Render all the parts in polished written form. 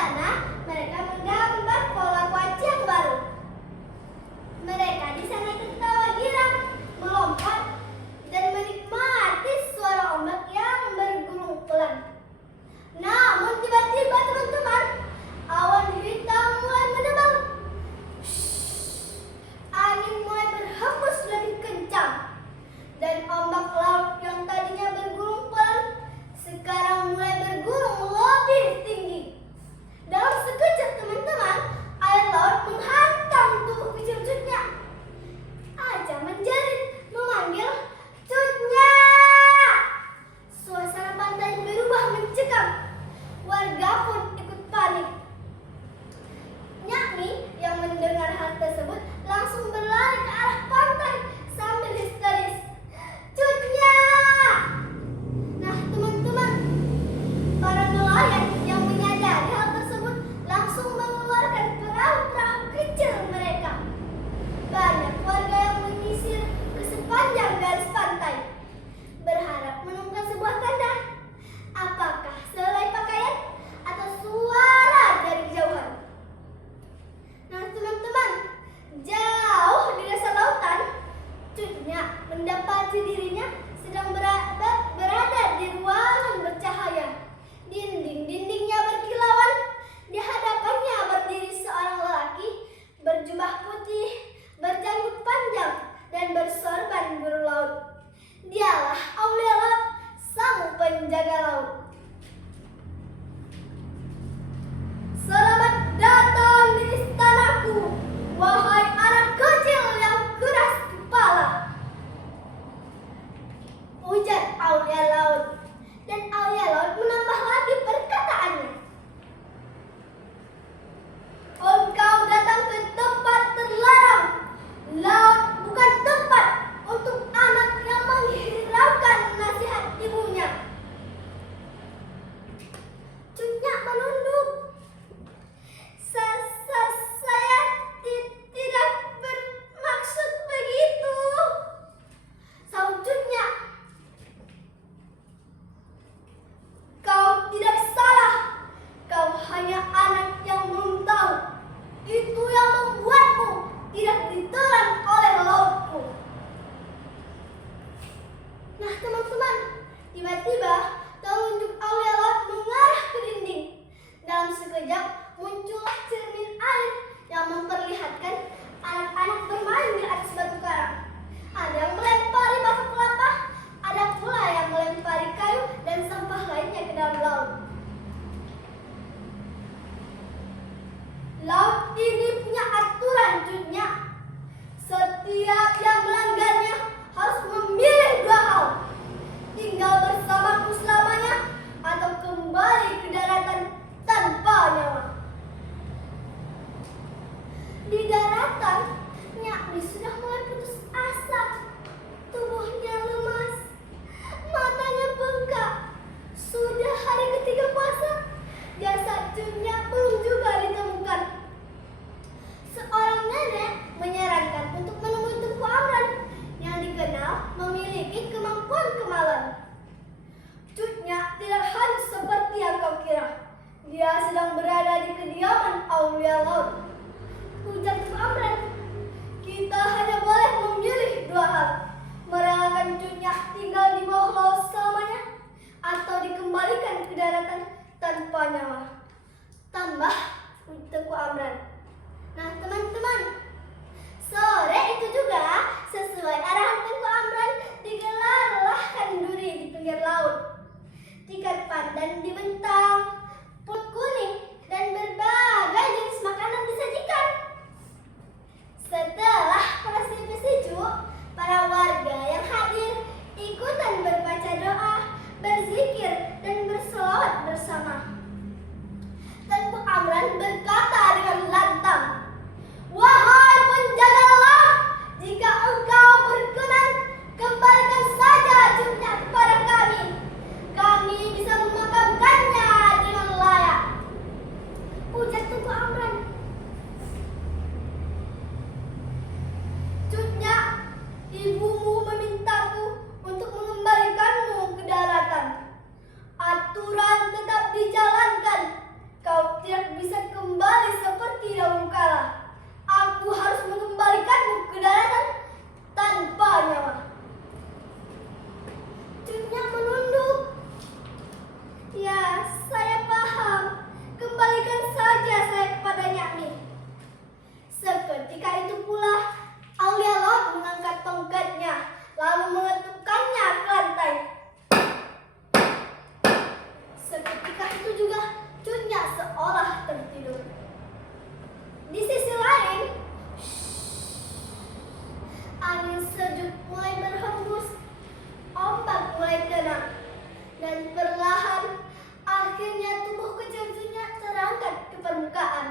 sana mereka menggambar pola wajah yang baru. Mereka di sana tertawa girang, melompat, dan menikmati suara ombak yang bergulung pelan. Namun tiba-tiba teman-teman, awan hitam mulai menebal. Angin mulai berhembus lebih kencang, dan ombak laut yang tadinya bergulung pelan sekarang mulai bergulung lebih tinggi. Dalam sekejap teman-teman, air laut menghantam tubuh kecil Cutnya. Aja menjerit, memanggil, "Cutnya!" Suasana pantai berubah mencekam. Warga pun ikut panik. Nyakni yang mendengar hal tersebut langsung berlari ke arah pantai sambil histeris, "Cutnya!" Nah teman-teman, para nelayan yang menyadari hal tersebut langsung mengeluarkan perahu-perahu kecil mereka. Banyak warga yang menyisir ke sepanjang garis pantai, berharap menemukan sebuah tanda. Apakah selai pakaian atau suara dari kejauhan? Nah teman-teman, jauh di dasar lautan, Cutnya mendapati dirinya sedang berada di ruangan bercahaya. Dinding-dindingnya berkilauan. Di hadapannya berdiri seorang lelaki berjubah putih, berjanggut panjang, dan bersorban biru laut. Dialah Aulia Laut, sang penjaga laut. "Selamat datang di istanaku, wahai anak kecil yang keras kepala," ujar Aulia Laut. Dan Aulia Laut menambah lagi perkataannya, "Engkau datang ke tempat terlarang. Laut bukan tempat untuk anak yang menghiraukan nasihat ibunya." Cutnya menunduk. Saya tidak bermaksud begitu," sahut Cutnya. "Kau tidak salah. Kau hanya anak yang belum tahu. Itu yang membuatmu tidak ditelan oleh lautku." Nah teman-teman, tiba-tiba telunjuk Aulia Laut mengarah ke dinding. Dalam sekejap muncullah cermin air yang memperlihatkan anak-anak bermain di atas batu karang. Ada yang melempari batu kelapa, ada pula yang melempari kayu dan sampah lainnya ke dalam laut. Laut ini punya aturan Cutnya. Setiap yang melanggarnya harus memilih dua hal: tinggal bersamaku selamanya atau kembali ke daratan tanpa nyawa. Di daratan, Nyakni sudah mulai putus asa. Tubuhnya lemas, matanya bengkak. Sudah hari ketiga puasa, jasad Cutnya belum juga ditemukan. Seorang nenek menyarankan untuk menemui Tengku Amran yang dikenal memiliki kemampuan kemalan. Cutnya tidak harus seperti yang kau kira. Dia sedang berada di kediaman Aulia Laut, ujar Tengku Amran. "Kita hanya boleh memilih dua hal: merelakan Cutnya tinggal di bawah laut selamanya atau dikembalikan ke daratan tanpa nyawa," tambah Tengku Amran. Nah teman-teman, sore itu juga sesuai arahan Tengku Amran digelarlah kenduri di pinggir laut. Tikar pandan dibentang, pulut kuning, dan berbagai jenis makanan disajikan. Setelah prosesi sejuk, para warga yang hadir ikutan berbaca doa, berzikir, dan berselawat bersama. Tengku Amran berkata dengan lantang, kembali seperti dahulu kala. Aku harus mengembalikanmu ke daratan tanpa nyawa. Cut Nyak menunduk. Ya, saya paham. Kembalikan saja saya kepada Nyakmi. Seketika itu pula, Aulia Laut mengangkat tongkatnya, lalu mengetukkannya ke lantai. Seketika itu juga, Cut Nyak seolah tertidur. Di sisi lain, angin sejuk mulai berhembus, ombak mulai tenang, dan perlahan akhirnya tubuh kecil Cut Nyak terangkat ke permukaan.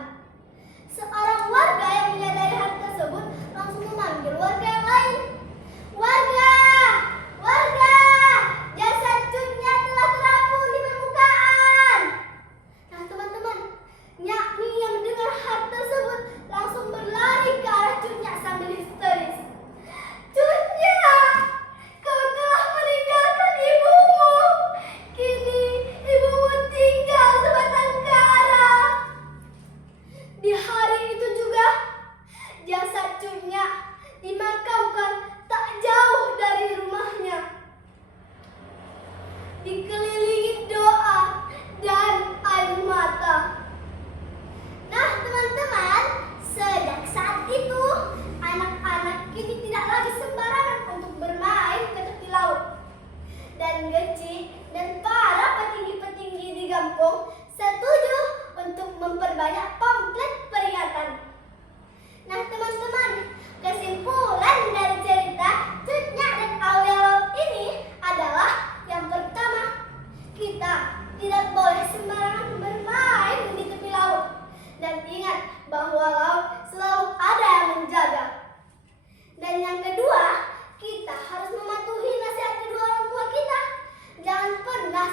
Seorang warga yang menyadari hal tersebut langsung memanggil warga yang lain. Warga! Warga! Jasad Cut Nyak telah terapung di permukaan. Nah teman-teman, Nyakmi yang mendengar hal tersebut langsung berlari ke arah Cut Nyak sambil histeris. Cut Nyak, kau telah meninggalkan ibumu. Kini ibumu tinggal sebatang kara. Di hari itu juga, jasad Cut Nyak dimakamkan tak jauh dari rumahnya, dikelilingi doa dan air mata. Nah teman-teman, sejak saat itu anak-anak kini tidak lagi sembarangan untuk bermain ke tepi laut. Dan Geci dan para petinggi-petinggi di kampung setuju untuk memperbanyak pamflet peringatan. Nah teman-teman, kesimpulan dari cerita Cut Nyak dan Aulia Laut ini adalah yang pertama, kita tidak boleh sembarangan bermain di tepi laut. Dan ingat bahwa laut selalu ada yang menjaga. Dan yang kedua, kita harus mematuhi nasihat kedua orang tua kita. Jangan pernah